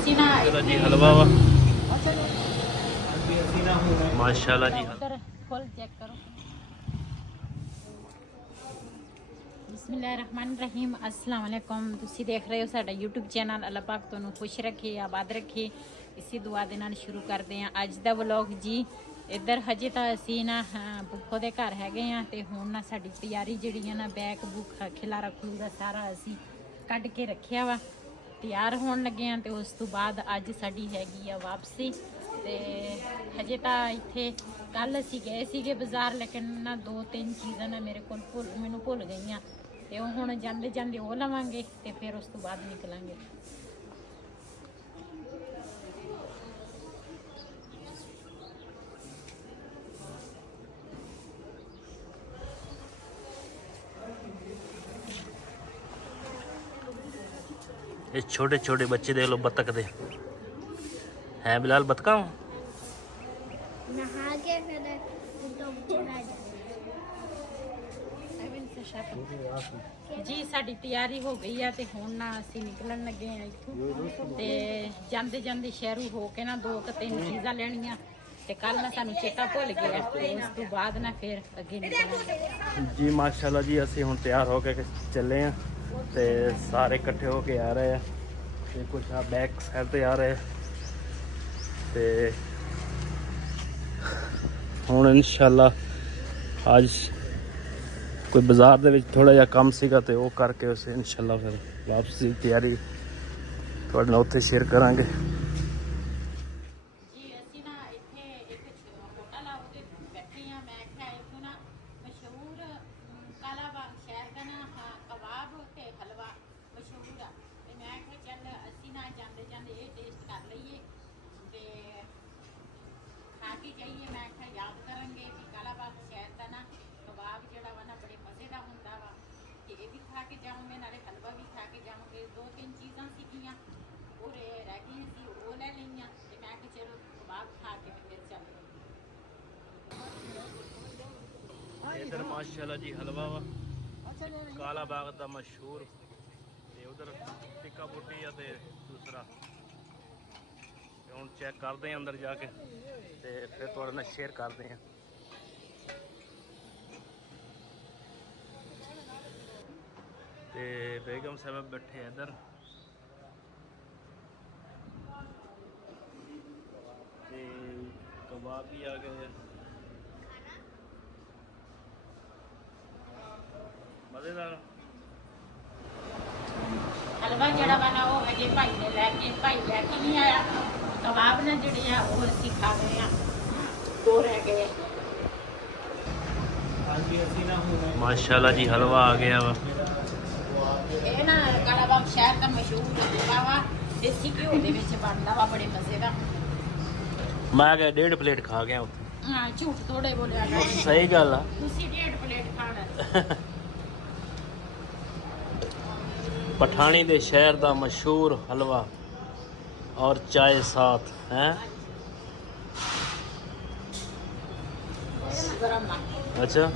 ਅਸੀਂ ਨਾ ਜੀ ਹਲਵਾ ਵਾ ਮਾਸ਼ਾਅੱਲਾ ਜੀ। ਫੁੱਲ ਚੈੱਕ ਕਰੋ। ਬਿਸਮਿਲ੍ਲਾਹਿਰਰਹਿਮਾਨਿਰਰਹੀਮ। अस्सलाम वालेकुम। ਤੁਸੀਂ ਦੇਖ ਰਹੇ ਹੋ ਸਾਡਾ YouTube ਚੈਨਲ। ਅੱਲਾਹ ਪਾਕ ਤੁਹਾਨੂੰ ਖੁਸ਼ ਰੱਖੇ, ਆਬਾਦ ਰੱਖੇ। ਇਸੇ ਦੁਆ ਦੇ ਨਾਲ ਸ਼ੁਰੂ ਕਰਦੇ ਹਾਂ ਅੱਜ ਦਾ ਵਲੌਗ ਜੀ। ਇੱਧਰ ਹਜੇ ਤਾਂ ਅਸੀਂ ਨਾ ਬੁੱਖੋ ਦੇ ਘਰ ਹੈਗੇ ਆ ਤੇ ਹੁਣ ਨਾ ਸਾਡੀ ਤਿਆਰੀ ਜਿਹੜੀ ਹੈ ਨਾ ਬੈਗ ਬੁੱਕ ਖਿਲਾਰਾ ਖਲੂਰਾ ਸਾਰਾ ਅਸੀਂ ਕੱਢ ਕੇ ਰੱਖਿਆ ਵਾ, ਤਿਆਰ ਹੋਣ ਲੱਗੇ ਆ। ਤੇ ਉਸ ਤੋਂ ਬਾਅਦ ਅੱਜ ਸਾਡੀ ਹੈਗੀ ਆ ਵਾਪਸੀ। ਤੇ ਹਜੇ ਤਾਂ ਇੱਥੇ ਕੱਲ ਅਸੀਂ ਗਏ ਸੀਗੇ ਬਾਜ਼ਾਰ, ਲੇਕਿਨ ਨਾ 2-3 ਚੀਜ਼ਾਂ ਨਾ ਮੇਰੇ ਕੋਲ ਮੈਨੂੰ ਭੁੱਲ ਗਈਆਂ ਤੇ ਉਹ ਹੁਣ ਜਾਂਦੇ ਜਾਂਦੇ ਉਹ ਲਵਾਂਗੇ ਤੇ ਫਿਰ ਉਸ ਤੋਂ ਬਾਅਦ ਨਿਕਲਾਂਗੇ। ये छोटे छोटे बच्चे देख लो बतख दे हैं बिलाल बतखा नहा के फिर ਜੀ ਸਾਡੀ ਤਿਆਰੀ ਹੋ ਗਈ ਆ ਤੇ ਹੁਣ ਨਾ ਅਸੀਂ ਨਿਕਲਣ ਲੱਗੇ ਆ ਇੱਥੋਂ ਤੇ ਜਾਂਦੇ ਜਾਂਦੇ ਸ਼ਹਿਰੂ ਹੋ ਕੇ ਨਾ 2-3 ਚੀਜ਼ਾਂ ਲੈਣੀਆਂ ਤੇ ਕੱਲ ਨਾ ਸਾਨੂੰ ਚੇਤਾ ਭੁੱਲ ਗਿਆ ਤੇ ਉਸ ਤੋਂ ਬਾਅਦ ਨਾ ਫਿਰ ਅੱਗੇ ਨਿਕਲਾਂਗੇ जी। माशाल्लाह जी ਅਸੀਂ ਹੁਣ ਤਿਆਰ ਹੋ ਕੇ ਚੱਲੇ ਆ ਤੇ ਸਾਰੇ ਇਕੱਠੇ ਹੋ ਕੇ ਆ ਰਹੇ ਆ ਤੇ ਕੁਝ ਆ ਬੈਕ ਸਾਈਡ ਤੇ ਆ ਰਹੇ ਤੇ ਹੁਣ ਇਨਸ਼ਾਅੱਲਾ ਅੱਜ ਕੋਈ ਬਾਜ਼ਾਰ ਦੇ ਵਿੱਚ ਥੋੜਾ ਜਿਹਾ ਕੰਮ ਸੀਗਾ ਤੇ ਉਹ ਕਰਕੇ ਉਸੇ ਇਨਸ਼ਾਅੱਲਾ ਫਿਰ ਵਾਪਸੀ ਦੀ ਤਿਆਰੀ ਤੁਹਾਡੇ ਨਾਲ ਉੱਥੇ ਸ਼ੇਅਰ ਕਰਾਂਗੇ। ਜੀ ਅਸੀਂ ਨਾ ਇੱਥੇ ਇੱਕ ਹੋਟਲ ਆ ਉਹਦੇ ਬੈਠੇ ਆ। ਮੈਂ ਕਿਹਾ ਇੱਥੋਂ ਨਾ ਮਸ਼ਹੂਰ ਕਾਲਾਬਾਗ ਸ਼ਹਿਰ ਦਾ ਨਾ ਕਬਾਬ ਤੇ ਹਲਵਾ ਮਸ਼ਹੂਰ ਆ ਤੇ ਮੈਂ ਕਿਹਾ ਚੱਲ ਅਸੀਂ ਨਾ ਜਾਂਦੇ ਜਾਂਦੇ ਇਹ ਟੇਸਟ ਕਰ ਲਈਏ ਤੇ ਖਾ ਕੇ ਜਾਈਏ। ਮੈਂ ਕਿਹਾ ਯਾਦ ਕਰਾਂਗੇ ਵੀ ਕਾਲਾਬਾਗ ਸ਼ਹਿਰ ਦਾ ਨਾ ਕਬਾਬ ਜਿਹੜਾ ਵਾ ਨਾ ਬੜੇ ਮਜ਼ੇ ਦਾ ਹੁੰਦਾ ਵਾ ਤੇ ਇਹ ਵੀ ਖਾ ਕੇ ਜਾਵਾਂਗੇ, ਨਾਲੇ ਹਲਵਾ ਵੀ ਖਾ ਕੇ ਜਾਵਾਂਗੇ। 2-3 ਚੀਜ਼ਾਂ ਸੀਗੀਆਂ ਉਹ ਰਹਿ ਗਈਆਂ ਸੀ, ਉਹ ਲੈ ਲਈਆਂ ਤੇ ਮੈਂ ਕਿਹਾ ਚਲੋ ਕਬਾਬ ਖਾ ਕੇ ਤੇ ਫਿਰ ਚੱਲਦੇ। इधर माशाल्लाह जी हलवा वा काला बाग दा मशहूर ते उधर टिक्का बुटी है ते दूसरा ते हुण चेक करते हैं अंदर जाके ते फिर थोड़ा ना शेयर करते हैं। ते बेगम साहब बैठे इधर ते कबाब भी आ गए हैं मजेदार। ਹਲਵਾ ਜਿਹੜਾ ਵਾ ਨਾ ਉਹ ਅਜੇ ਭਾਈ ਨੇ ਲੈ ਕੇ ਨਹੀਂ ਆਇਆ। ਕਬਾਬ ਨਾ ਜਿਹੜੇ ਆ ਉਹ ਅਸੀਂ ਖਾ ਗਏ ਆ, 2 ਰਹਿ ਗਏ। माशाल्लाह जी हलवा आ गया वा। ਇਹ ਨਾ ਕਾਲਾਬਾਗ ਸ਼ਹਿਰ ਦਾ ਮਸ਼ਹੂਰ ਹਲਵਾ ਵਾ, ਦੇਸੀ ਘਿਓ ਦੇ ਵਿੱਚ ਬਣਦਾ ਵਾ, ਬੜੇ ਮਜ਼ੇ ਦਾ। मैं गया 1.5 प्लेट खा गया उत्थे। ਹਾਂ ਝੂਠ ਥੋੜੇ ਬੋਲਿਆ ਗਾ। सही गल आ। ਤੁਸੀਂ 1.5 ਪਲੇਟ ਖਾਣਾ। पठानी दे शहर दा मशहूर हलवा और चाय साथ हैं। ਗਰਮ ਆ अच्छा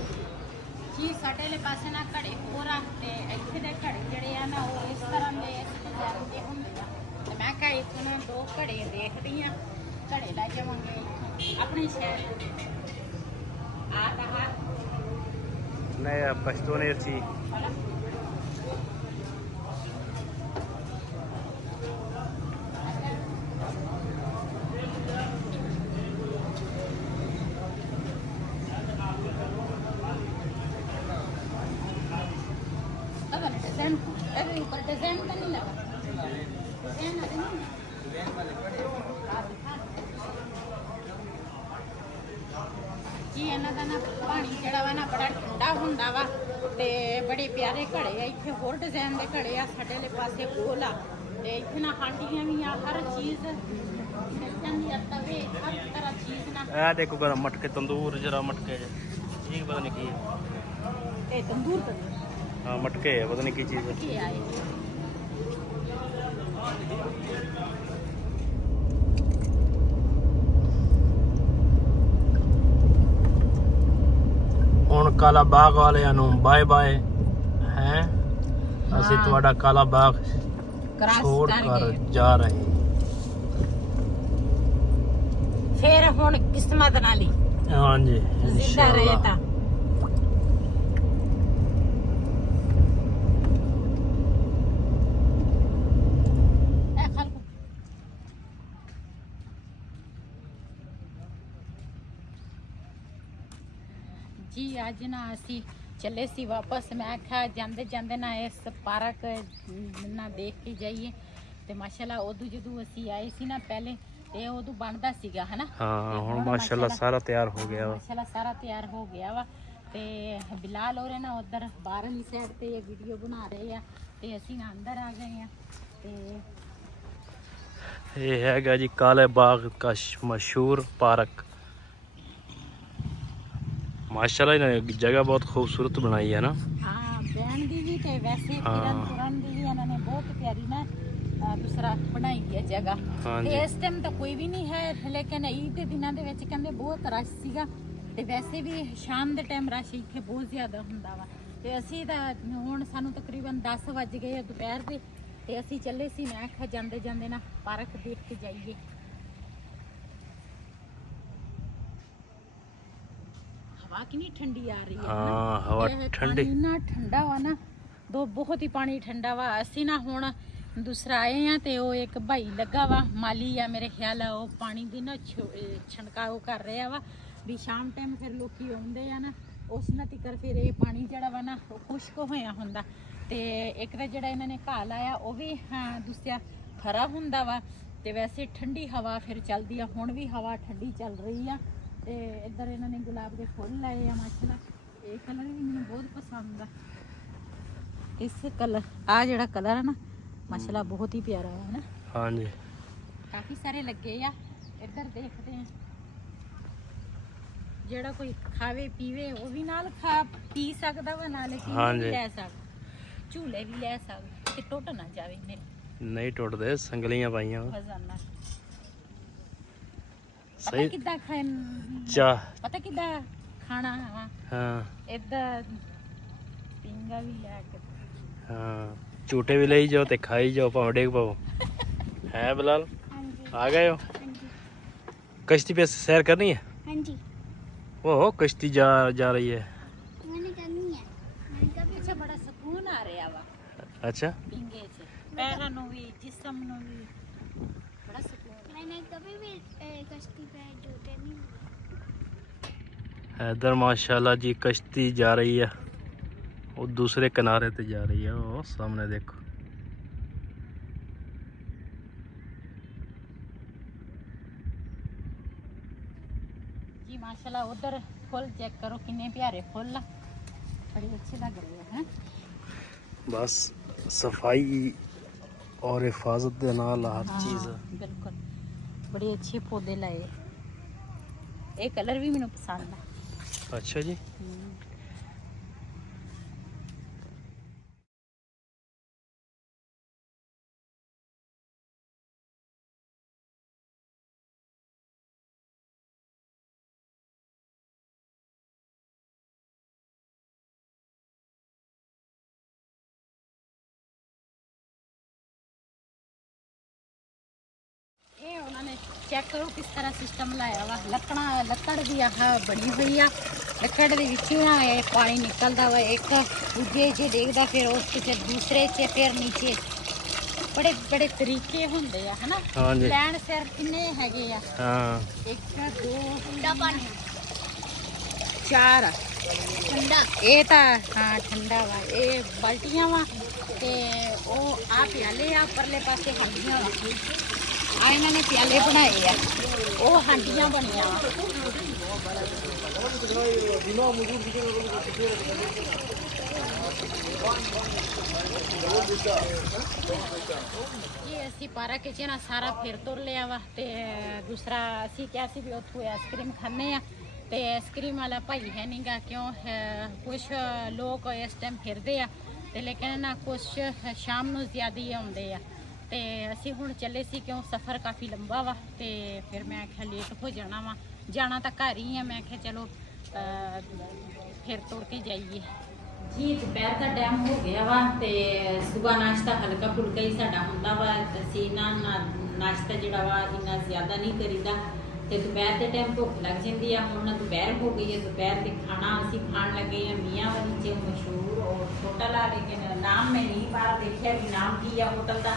ਜੀ। ਸਾਡੇ ਵਾਲੇ ਪਾਸੇ ਨਾ ਘੜੇ ਹੋਰ ਆ ਤੇ ਇੱਥੇ ਦੇ ਘੜੇ ਜਿਹੜੇ ਆ ਨਾ ਉਹ ਇਸ ਤਰ੍ਹਾਂ ਦੇ ਡਿਜ਼ਾਈਨ ਦੇ ਹੁੰਦੇ ਆ ਤੇ ਮੈਂ ਕਿਹਾ ਇੱਥੋਂ ਨਾ 2 ਘੜੇ ਦੇਖਦੀ ਆ, ਘੜੇ ਲੈ ਜਾਵਾਂਗੇ ਇੱਥੋਂ ਆਪਣੇ ਸ਼ਹਿਰ ਆ ਤਾਂ नया पश्तूनी थी। डिजाइन ਇਹਦੇ ਉੱਪਰ ਡਿਜ਼ਾਈਨ ਤਾਂ ਨਹੀਂ ਲਗਾ ਡਿਜ਼ਾਈਨ ਆ ਜੀ। ਇਹਨਾਂ ਦਾ ਨਾ ਪਾਣੀ ਜਿਹੜਾ ਵਾ ਨਾ ਬੜਾ ਠੰਡਾ ਹੁੰਦਾ ਵਾ ਤੇ ਬੜੇ ਪਿਆਰੇ ਘੜੇ ਆ। ਇੱਥੇ ਹੋਰ ਡਿਜ਼ਾਈਨ ਦੇ ਘੜੇ ਆ, ਸਾਡੇ ਵਾਲੇ ਪਾਸੇ ਗੋਲ ਆ ਤੇ ਇੱਥੇ ਨਾ ਹਾਂਡੀਆਂ ਵੀ ਆ, ਹਰ ਚੀਜ਼ ਮਿਲ ਜਾਂਦੀ ਆ, ਤਵੇ ਹਰ ਤਰ੍ਹਾਂ ਚੀਜ਼ ਨਾ। ए देखो गरम मटके तंदूर जरा मटके ये पता नहीं की है। ਤੇ ਤੰਦੂਰ ਤੇ हाँ मटके है पता नहीं की चीज़ है। ਕੀ ਆਏ ਹੁਣ ਕਾਲਾ ਬਾਗ ਵਾਲਿਆਂ ਨੂੰ ਬਾਏ ਬਾਏ हैं। ਅਸੀਂ ਤੁਹਾਡਾ ਕਾਲਾ ਬਾਗ क्रॉस छोड़ कर कर गए। जा रहे हैं। ਫਿਰ ਹੁਣ ਕਿਸਮਤ ਨਾਲ ਹੀ ਹਾਂਜੀ ਜ਼ਿੰਦਾ ਰਹੇ ਤਾਂ ਜੀ ਅੱਜ ਨਾ ਅਸੀਂ ਚੱਲੇ ਸੀ ਵਾਪਸ। ਮੈਂ ਕਿਹਾ ਜਾਂਦੇ ਜਾਂਦੇ ਨਾ ਇਸ ਪਾਰਕ ਨਾ ਦੇਖ ਕੇ ਜਾਈਏ ਤੇ ਮਾਸ਼ਾਅੱਲਾ ਉਦੋਂ ਜਦੋਂ ਅਸੀਂ ਆਏ ਸੀ ਨਾ ਪਹਿਲੇ ਤੇ ਉਦੋਂ ਬਣਦਾ ਸੀਗਾ ਹਨਾ। ਹਾਂ ਹੁਣ ਮਾਸ਼ਾਅੱਲਾ ਸਾਰਾ ਤਿਆਰ ਹੋ ਗਿਆ ਵਾ। ਮਾਸ਼ਾਅੱਲਾ ਸਾਰਾ ਤਿਆਰ ਹੋ ਗਿਆ ਵਾ ਤੇ ਬਿਲਾਲ ਹੋਰੇ ਨਾ ਉਧਰ ਬਾਹਰਲੀ ਸਾਈਡ ਤੇ ਇਹ ਵੀਡੀਓ ਬਣਾ ਰਹੇ ਆ ਤੇ ਅਸੀਂ ਨਾ ਅੰਦਰ ਆ ਗਏ ਆ ਤੇ ਇਹ ਹੈਗਾ ਜੀ ਕਾਲੇ ਬਾਗ ਦਾ ਮਸ਼ਹੂਰ ਪਾਰਕ। माशाल्लाह इन्होंने जगह बहुत खूबसूरत बनाई है ना। हाँ बैन दी भी ते वैसे फिरन तुरन दी भी इन्होंने बहुत प्यारी ना दूसरा बनाई है जगह। ते इस टाइम तो कोई भी नहीं है लेकिन ईद के दिनों ਦੇ ਵਿੱਚ ਕਹਿੰਦੇ ਬਹੁਤ ਰਸ਼ ਸੀਗਾ ਤੇ ਵੈਸੇ ਵੀ ਸ਼ਾਮ ਦੇ ਟਾਈਮ ਰਸ਼ ਇੱਥੇ ਬਹੁਤ ਜ਼ਿਆਦਾ ਹੁੰਦਾ ਵਾ ਤੇ ਅਸੀਂ ਤਾਂ ਹੁਣ ਸਾਨੂੰ ਤਕਰੀਬਨ 10 ਵੱਜ ਗਏ ਦੁਪਹਿਰ ਦੇ ਤੇ ਅਸੀਂ ਚੱਲੇ ਸੀ। ਮੈਂ ਆਖਿਆ ਜਾਂਦੇ ਜਾਂਦੇ ਨਾ ਪਾਰਕ ਦੇਖ ਕੇ ਜਾਈਏ। हवा कितनी ठंडी आ रही है। हाँ हवा ठंडी ना ठंडा वा ना दो बहुत ही पानी ठंडा वा। ਅਸੀਂ ਨਾ ਹੁਣ ਦੂਸਰਾ ਆਏ ਆ ਤੇ ਉਹ ਇੱਕ ਭਾਈ ਲੱਗਾ ਵਾ ਮਾਲੀ ਆ ਮੇਰੇ ਖਿਆਲ ਆ ਉਹ ਪਾਣੀ ਦੀ ਨਾ ਛਣਕਾਓ ਕਰ ਰਿਹਾ ਵਾ ਵੀ ਸ਼ਾਮ ਟਾਈਮ ਫਿਰ ਲੋਕੀ ਆਉਂਦੇ ਆ ਨਾ ਉਸ ਨਾਲ ਤਿਕਰ ਫਿਰ ਇਹ ਪਾਣੀ ਜਿਹੜਾ ਵਾ ਨਾ ਉਹ ਖੁਸ਼ਕ ਹੋਇਆ ਹੁੰਦਾ ਤੇ ਇੱਕ ਤਾਂ ਜਿਹੜਾ ਇਹਨਾਂ ਨੇ ਘਾਹ ਲਾਇਆ ਉਹ ਵੀ ਦੂਸਰਾ ਖਰਾ ਹੁੰਦਾ ਵਾ ਤੇ ਵੈਸੇ ਠੰਡੀ ਹਵਾ ਫਿਰ ਚੱਲਦੀ ਆ। ਹੁਣ ਵੀ ਹਵਾ ਠੰਡੀ ਚੱਲ ਰਹੀ ਆ ਤੇ ਇੱਧਰ ਇਹਨਾਂ ਨੇ ਗੁਲਾਬ ਦੇ ਫੁੱਲ ਲਾਏ ਆ ਮਾਸ਼ਾਅੱਲਾ। ਇਹ ਕਲਰ ਵੀ ਮੈਨੂੰ ਬਹੁਤ ਪਸੰਦ ਆ। ਇਸ ਕਲਰ ਆ ਜਿਹੜਾ ਕਲਰ ਹੈ ਨਾ ਮਾਸ਼ਾਅੱਲਾ ਬਹੁਤ ਹੀ ਪਿਆਰਾ ਹੈ ਨਾ। ਹਾਂਜੀ ਕਾਫੀ ਸਾਰੇ ਲੱਗੇ ਆ। ਇੱਧਰ ਦੇਖਦੇ ਆ ਜਿਹੜਾ ਕੋਈ ਖਾਵੇ ਪੀਵੇ ਉਹ ਵੀ ਨਾਲ ਖਾ ਪੀ ਸਕਦਾ ਵਾ ਨਾਲੇ ਵੀ ਲੈ ਸਕਦਾ ਝੂਲੇ ਵੀ ਲੈ ਸਕਦਾ ਤੇ ਟੁੱਟ ਨਾ ਜਾਵੇ। ਨਹੀਂ ਟੁੱਟਦੇ ਸੰਗਲੀਆਂ ਪਾਈਆਂ ਖਜ਼ਾਨਾ ਸਹੀ ਕਿੱਦਾਂ ਖਾਣ ਚਾਹ ਪਤਾ ਕਿੱਦਾਂ ਖਾਣਾ ਵਾ। ਹਾਂ ਇੱਦਾਂ ਪਿੰਗਾ ਵੀ ਲੈ ਕੇ ਹਾਂ ਝੂਟੇ ਵੀ ਲਈ ਜਾਓ ਤੇ ਖਾਈ ਜਾਓ ਭਾਵੇਂ ਡੇਗ ਪਾਓ। है बिलाल आ गए हो? कश्ती पे सैर करनी है? हाँ जी। ओहो कश्ती जा रही है। मैंने करनी है। मैंने कभी अच्छा बड़ा सुकून आ रहा वा। अच्छा पिंगे से पैरों ਨੂੰ ਵੀ ਜਿਸਮ ਨੂੰ ਵੀ ਬੜਾ ਸਕੂਨ। मैंने कभी भी कश्ती पे झूठे नहीं। इधर माशाल्लाह जी कश्ती जा रही है वो दूसरे किनारे पे जा रही है। वो सामने देखो जी माशाल्लाह। उधर फुल चेक करो कितने प्यारे फुल बड़े अच्छे लग रहे हैं। बस सफाई और हिफाजत के नाल हर चीज़ बिल्कुल बड़े अच्छे पौधे लाए। ये कलर भी मैंने पसंद है। अच्छा जी ਇਹ ਉਹਨਾਂ ਨੇ ਚੈੱਕ ਕਰੋ ਕਿਸ ਤਰ੍ਹਾਂ ਸਿਸਟਮ ਲਾਇਆ ਵਾ। ਲੱਕੜ ਦੀ ਆਹ ਬਣੀ ਹੋਈ ਆ। ਲੱਕੜ ਦੇ ਵਿੱਚ ਨਾ ਇਹ ਪਾਣੀ ਨਿਕਲਦਾ ਵਾ ਇੱਕ ਦੂਜੇ 'ਚ ਡੇਗਦਾ ਫਿਰ ਉਸ 'ਚ ਦੂਸਰੇ 'ਚ ਫਿਰ ਨੀਚੇ ਬੜੇ ਬੜੇ ਤਰੀਕੇ ਹੁੰਦੇ ਆ ਹਨਾ। ਲੈਣ ਸਿਰ ਕਿੰਨੇ ਹੈਗੇ ਆ? ਹਾਂ 1 2 ठंडा पानी 4 ठंडा। ਇਹ ਤਾਂ ਹਾਂ ਠੰਡਾ ਵਾ। ਇਹ ਬਾਲਟੀਆਂ ਵਾ ਤੇ ਉਹ ਆ ਪਿਆਲੇ ਆ ਪਰਲੇ ਪਾਸੇ ਹਾਂਡੀਆਂ ਵਾ। ਆ ਇਹਨਾਂ ਨੇ ਪਿਆਲੇ ਬਣਾਏ ਆ ਉਹ ਹਾਂਡੀਆਂ ਬਣੀਆਂ ਵਾ। ਇਹ ਅਸੀਂ ਪਾਰਕ 'ਚ ਨਾ ਸਾਰਾ ਫਿਰ ਤੁਰ ਲਿਆ ਵਾ ਤੇ ਦੂਸਰਾ ਅਸੀਂ ਕਿਹਾ ਸੀ ਵੀ ਉੱਥੋਂ ਆਈਸਕ੍ਰੀਮ ਖਾਣੇ ਆ ਤੇ ਆਈਸਕ੍ਰੀਮ ਵਾਲਾ ਭਾਈ ਹੈ ਨਹੀਂਗਾ ਕਿਉਂ ਕੁਛ ਲੋਕ ਇਸ ਟਾਈਮ ਫਿਰਦੇ ਆ ਤੇ ਲੇਕਿਨ ਨਾ ਕੁਛ ਸ਼ਾਮ ਨੂੰ ਜ਼ਿਆਦਾ ਹੀ ਆਉਂਦੇ ਆ ਤੇ ਅਸੀਂ ਹੁਣ ਚੱਲੇ ਸੀ ਕਿਉਂ ਸਫ਼ਰ ਕਾਫੀ ਲੰਬਾ ਵਾ ਤੇ ਫਿਰ ਮੈਂ ਆਖਿਆ ਲੇਟ ਹੋ ਜਾਣਾ ਵਾ। ਜਾਣਾ ਤਾਂ ਘਰ ਹੀ ਆ। ਮੈਂ ਆਖਿਆ ਚਲੋ ਫਿਰ ਤੁਰ ਕੇ ਜਾਈਏ। ਜੀ ਦੁਪਹਿਰ ਦਾ ਟਾਈਮ ਹੋ ਗਿਆ ਵਾ ਤੇ ਸਵੇਰ ਨਾਸ਼ਤਾ ਹਲਕਾ ਫੁਲਕਾ ਹੀ ਸਾਡਾ ਹੁੰਦਾ ਵਾ। ਅਸੀਂ ਨਾ ਨਾਸ਼ਤਾ ਜਿਹੜਾ ਵਾ ਇੰਨਾ ਜ਼ਿਆਦਾ ਨਹੀਂ ਕਰੀਦਾ ਤੇ ਦੁਪਹਿਰ ਦੇ ਟਾਈਮ ਭੁੱਖ ਲੱਗ ਜਾਂਦੀ ਆ। ਹੁਣ ਦੁਪਹਿਰ ਹੋ ਗਈ ਹੈ, ਦੁਪਹਿਰ ਦੇ ਖਾਣਾ ਅਸੀਂ ਖਾਣ ਲੱਗੇ ਆ ਮੀਆਂ ਵਾਲੀ 'ਚ ਮਸ਼ਹੂਰ ਔਰ ਹੋਟਲ ਆ, ਲੇਕਿਨ ਨਾਮ ਮੈਂ ਨਹੀਂ ਬਾਹਰ ਦੇਖਿਆ ਵੀ ਨਾਮ ਕੀ ਆ ਹੋਟਲ ਦਾ।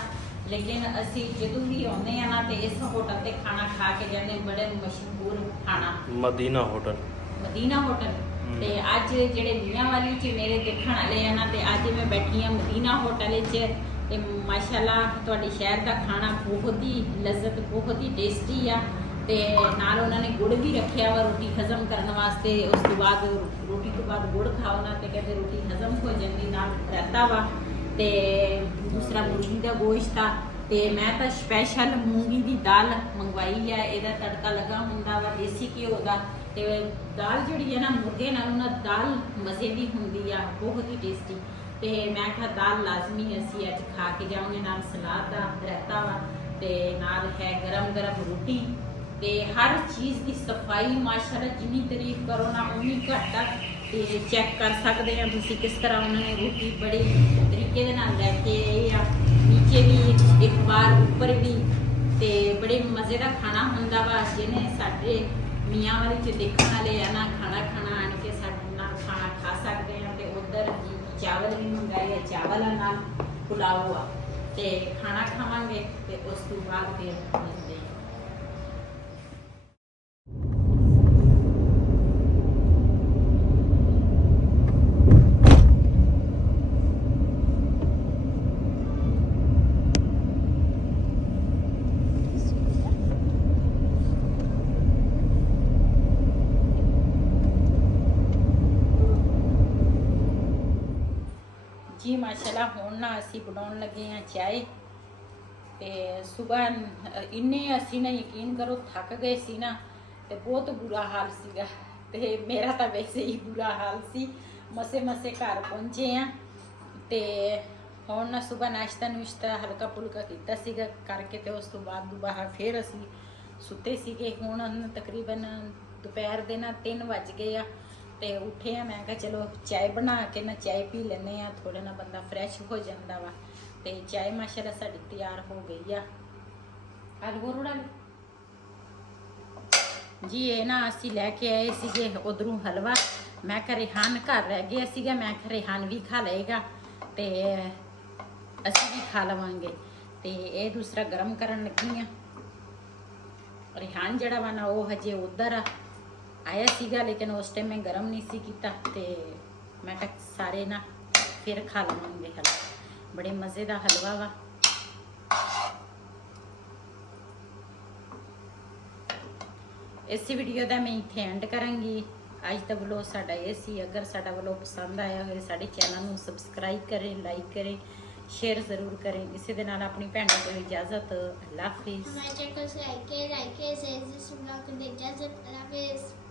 ਲੇਕਿਨ ਅਸੀਂ ਜਦੋਂ ਵੀ ਆਉਂਦੇ ਆ ਨਾ ਤੇ ਇਸ ਹੋਟਲ ਤੇ ਖਾਣਾ ਖਾ ਕੇ ਜਾਂਦੇ, ਬੜੇ ਮਸ਼ਹੂਰ ਖਾਣਾ ਮਦੀਨਾ ਹੋਟਲ। ਮਦੀਨਾ ਹੋਟਲ। ਤੇ ਅੱਜ ਜਿਹੜੇ ਮੀਆਂ ਵਾਲੀ 'ਚ ਮੇਰੇ ਦੇਖਣ ਵਾਲੇ ਆ ਨਾ, ਤੇ ਅੱਜ ਮੈਂ ਬੈਠੀ ਆ ਮਦੀਨਾ ਹੋਟਲ 'ਚ। ਤੇ ਮਾਸ਼ਾਅੱਲਾ ਤੁਹਾਡੇ ਸ਼ਹਿਰ ਦਾ ਖਾਣਾ ਬਹੁਤ ਹੀ ਲਜ਼ਤ, ਬਹੁਤ ਹੀ ਟੇਸਟੀ ਆ। ਤੇ ਨਾਲ ਉਹਨਾਂ ਨੇ ਗੁੜ ਵੀ ਰੱਖਿਆ ਵਾ ਰੋਟੀ ਹਜ਼ਮ ਕਰਨ ਵਾਸਤੇ। ਉਸ ਤੋਂ ਬਾਅਦ ਰੋਟੀ ਤੋਂ ਬਾਅਦ ਗੁੜ ਖਾਓ ਨਾ ਤੇ ਕਹਿੰਦੇ ਰੋਟੀ ਹਜ਼ਮ ਹੋ ਜਾਂਦੀ। ਨਾਲ ਰਹਿਤਾ ਵਾ ਤੇ ਦੂਸਰਾ ਮੁਰਗੀ ਦਾ ਗੋਸ਼ਤ ਆ। ਤੇ ਮੈਂ ਤਾਂ ਸਪੈਸ਼ਲ ਮੂੰਗੀ ਦੀ ਦਾਲ ਮੰਗਵਾਈ ਆ। ਇਹਦਾ ਤੜਕਾ ਲੱਗਾ ਹੁੰਦਾ ਵਾ ਦੇਸੀ ਘਿਓ ਦਾ। ਤੇ ਦਾਲ ਜਿਹੜੀ ਹੈ ਨਾ ਮੁਰਗੇ ਨਾਲ ਉਹਨਾਂ ਦਾਲ ਮਜ਼ੇ ਦੀ ਹੁੰਦੀ ਆ, ਬਹੁਤ ਹੀ ਟੇਸਟੀ। ਤੇ ਮੈਂ ਕਿਹਾ ਦਾਲ ਲਾਜ਼ਮੀ ਅਸੀਂ ਅੱਜ ਖਾ ਕੇ ਜਾਵਾਂਗੇ। ਨਾਲ ਸਲਾਦ ਦਾ ਰਹਿਤਾ ਵਾ ਤੇ ਨਾਲ ਹੈ ਗਰਮ ਗਰਮ ਰੋਟੀ। ਤੇ ਹਰ ਚੀਜ਼ ਦੀ ਸਫਾਈ ਮਾਸ਼ਾਅੱਲਾ ਜਿੰਨੀ ਤਾਰੀਫ ਕਰੋ ਨਾ ਉਨੀ ਘੱਟ ਆ। ਤੇ ਚੈੱਕ ਕਰ ਸਕਦੇ ਆ ਤੁਸੀਂ ਕਿਸ ਤਰ੍ਹਾਂ ਉਹਨਾਂ ਨੇ ਰੋਟੀ ਬੜੇ ਤਰੀਕੇ ਦੇ ਨਾਲ ਲੈ ਕੇ ਆਏ ਆ। ਨੀਚੇ ਵੀ ਇੱਕ ਵਾਰ ਉੱਪਰ ਵੀ। ਤੇ ਬੜੇ ਮਜ਼ੇ ਦਾ ਖਾਣਾ ਹੁੰਦਾ ਵਾ। ਜਿਹਨੇ ਸਾਡੇ ਮੀਆਂ ਵਾਲੀ 'ਚ ਦੇਖਣ ਵਾਲੇ ਆ ਨਾ, ਖਾਣਾ ਆਣ ਕੇ ਸਾਡੇ ਨਾਲ ਖਾਣਾ ਖਾ ਸਕਦੇ ਆ। ਤੇ ਉਧਰ ਚਾਵਲ ਵੀ ਮੰਗਾਏ ਆ, ਚਾਵਲ ਨਾਲ ਪੁਲਾਓ ਆ। ਤੇ ਖਾਣਾ ਖਾਵਾਂਗੇ ਤੇ ਉਸ ਤੋਂ ਬਾਅਦ ਫਿਰ ਮਿਲਦੇ ਆ। जी माशाल्लाह ਹੁਣ ਨਾ ਅਸੀਂ ਬਣਾਉਣ ਲੱਗੇ ਆ ਚਾय। ਤੇ ਸਵੇਰ ਇੰਨੇ ਅਸੀਂ ਨਾ ਯਕੀਨ ਕਰੋ ਥੱਕ ਗਏ ਸੀ ਨਾ, ਤੇ ਬਹੁਤ ਬੁਰਾ ਹਾਲ ਸੀਗਾ। ਤੇ ਮੇਰਾ ਤਾਂ ਵੈਸੇ ਹੀ ਬੁਰਾ ਹਾਲ ਸੀ। ਮਸੇ ਘਰ ਪਹੁੰਚੇ ਆ। ਤੇ ਹੁਣ ਨਾ ਸਵੇਰ ਨਾਸ਼ਤਾ ਹਲਕਾ ਫੁਲਕਾ ਕੀਤਾ ਸੀਗਾ ਕਰਕੇ। ਤੇ ਉਸ ਤੋਂ ਬਾਅਦ ਦੁਬਾਰਾ ਫਿਰ ਅਸੀਂ ਸੁੱਤੇ ਸੀਗੇ। ਹੁਣ ਤਕਰੀਬਨ ਦੁਪਹਿਰ ਦੇ ਨਾ 3 ਵੱਜ ਗਏ ਆ। ਤੇ ਉੱਠੇ ਆ, ਮੈਂ ਕਿਹਾ ਚਲੋ ਚਾय ਬਣਾ ਕੇ ਨਾ ਚਾय ਪੀ ਲੈਂਦੇ ਆ, ਥੋੜਾ ਨਾ ਬੰਦਾ ਫਰੈਸ਼ ਹੋ ਜਾਂਦਾ ਵਾ। ਤੇ ਚਾय ਮਾਸ਼ਾਅੱਲਾ ਸਾਡੀ ਤਿਆਰ ਹੋ ਗਈ ਆ। ਰੋੜਾ ਜੀ ਇਹ ਨਾ ਅਸੀਂ ਲੈ ਕੇ ਆਏ ਸੀਗੇ ਉਧਰੋਂ ਹਲਵਾ। ਮੈਂ ਕਿਹਾ ਰਿਹਾਨ ਘਰ ਰਹਿ ਗਿਆ ਸੀਗਾ, ਮੈਂ ਕਿਹਾ ਰਿਹਾਨ ਵੀ ਖਾ ਲਏਗਾ ਤੇ ਅਸੀਂ ਵੀ ਖਾ ਲਵਾਂਗੇ। ਤੇ ਇਹ ਦੂਸਰਾ ਗਰਮ ਕਰਨ ਲੱਗੀ ਆ। ਰਿਹਾਨ ਜਿਹੜਾ ਵਾ ਨਾ ਉਹ ਹਜੇ ਉਧਰ ਆ ਆਇਆ ਸੀਗਾ, ਲੇਕਿਨ ਉਸ ਟਾਈਮ ਮੈਂ ਗਰਮ ਨਹੀਂ ਸੀ ਕੀਤਾ। ਤੇ ਮੈਂ ਕਿਹਾ ਸਾਰੇ ਨਾ ਫਿਰ ਖਾ ਲਵਾਂਗੇ ਹਲਵਾ। ਬੜੇ ਮਜ਼ੇ ਦਾ ਹਲਵਾ ਵਾ। ਇਸ ਵੀਡੀਓ ਦਾ ਮੈਂ ਇੱਥੇ ਐਂਡ ਕਰਾਂਗੀ। ਅੱਜ ਦਾ ਵਲੋਗ ਸਾਡਾ ਇਹ ਸੀ। ਅਗਰ ਸਾਡਾ ਵਲੋਗ ਪਸੰਦ ਆਇਆ ਹੋਵੇ ਸਾਡੇ ਚੈਨਲ ਨੂੰ ਸਬਸਕ੍ਰਾਈਬ ਕਰੇ, ਲਾਈਕ ਕਰੇ, शेयर जरूर करें। इसी दे नाल अपनी भैनों को इजाजत। अल्लाह हाफिज़। हमारे चैनल को लाइक करें, शेयर इजाजत। अल्लाह हाफिज़।